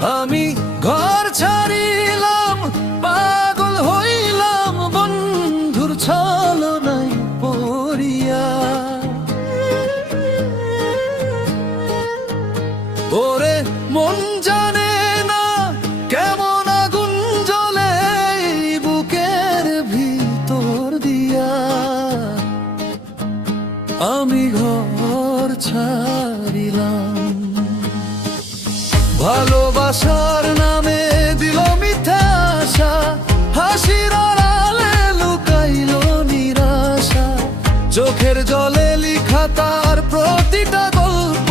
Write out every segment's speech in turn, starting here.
আমি ঘর ছাড়িলাম, পাগল হইলাম বন্ধুর ছলনায় পড়িয়া। ওরে মন জানে না কেমন আগুন জ্বলে বুকের ভিতর দিয়া। আমি ঘর ছাড়িলাম, ভালোবাসার নামে দিল মিথ্যা আশা, হাসির আড়ালে লুকাইল নিরাশা। চোখের জলে লিখা তার প্রতিটা গল্প,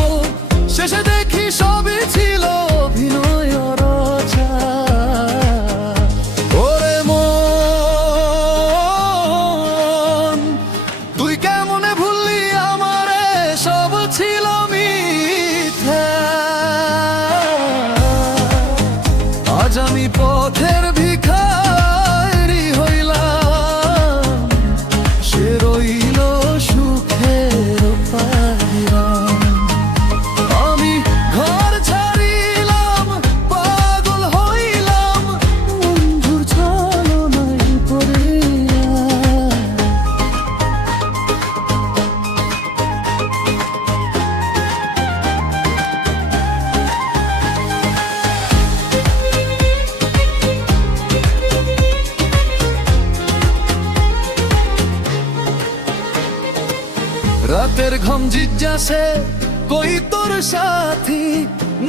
শেষে দেখি সবই ছিল অভিনয় রচা। ওরে মন, তুই কেমনে ভুললি আমারে, সব ছিল মিথ্যা। আজ আমি পথের ভিখারি হইলাম, সে রইল সুখের পাহিয়া। আমি ঘর ছাড়িলাম, পাগল হইলাম বন্ধুর ছলনায় পড়িয়া। রাতের ঘুম জিজ্ঞাসে কই তোর সাথী,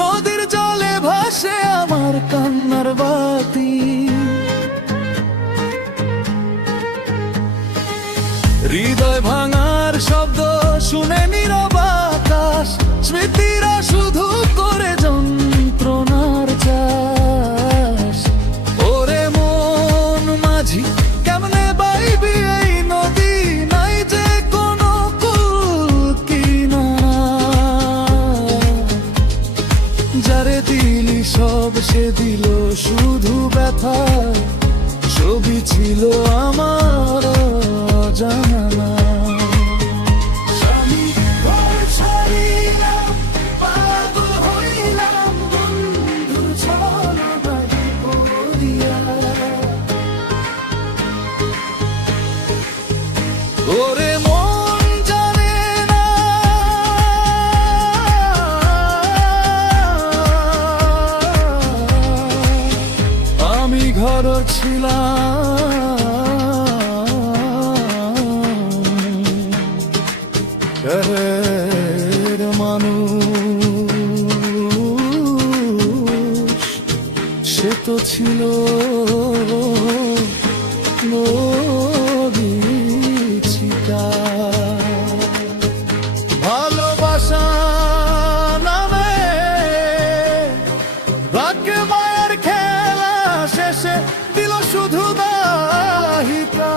নদীর জলে ভাসে আমার কান্নার বাতি। হৃদয় ভাঙার শব্দ শুনে নীরব আকাশ, স্মৃতিরা শুধু করে যন্ত্রণার চাষ। ওরে মন মাঝি, কেমনে বাইবি এই নদী, নাই যে কোনো কুল কিনারা। যারে দিলি সব সে দিল শুধু ব্যথা, ছবি ছিল আমার অজানা। আমি ঘর ছাড়িলাম, পাগল হইলাম বন্ধুর ছলনায় পড়িয়া। ওরে মন জানে না আমি ঘর ছিলাম, ঘরের মানুষ সে তো ছিল মরীচিকা। ভালোবাসা নামে ভাগ্যে মায়ের খেলা, শেষে দিল শুধু দাহিকা।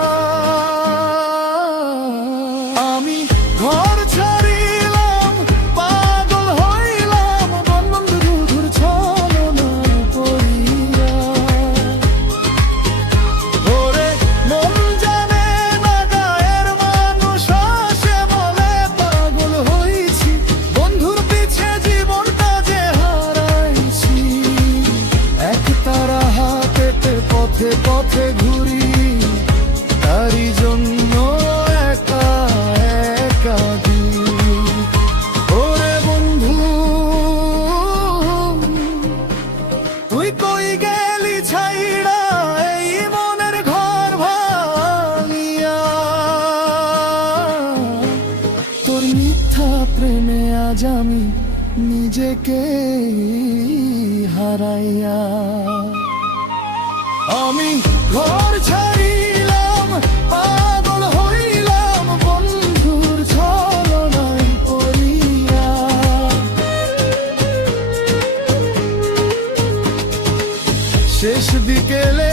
আমি ঘর ছাড়িলাম, পাগল হইলাম বন্ধুর ছলনায় পড়িয়া। ওরে মন জানে না গায়ের মানুষ, সে বলে পাগল হইছি বন্ধুর পিছে জীবনটা যে হারাইছি। এক তারা হাতেতে পথে পথে ঘুরি, তারি জন্য একা একা দিই। ওরে বন্ধু, তুই কই গেলি ছাইড়া এই মনের ঘর ভাঙিয়া। তোর মিথ্যা প্রেমে আজ আমি নিজেকে হারাইয়া। আমি ঘর ছাড়িলাম, পাগল হইলাম বন্ধুর ছলনায় পড়িয়া। শেষ বিকেলে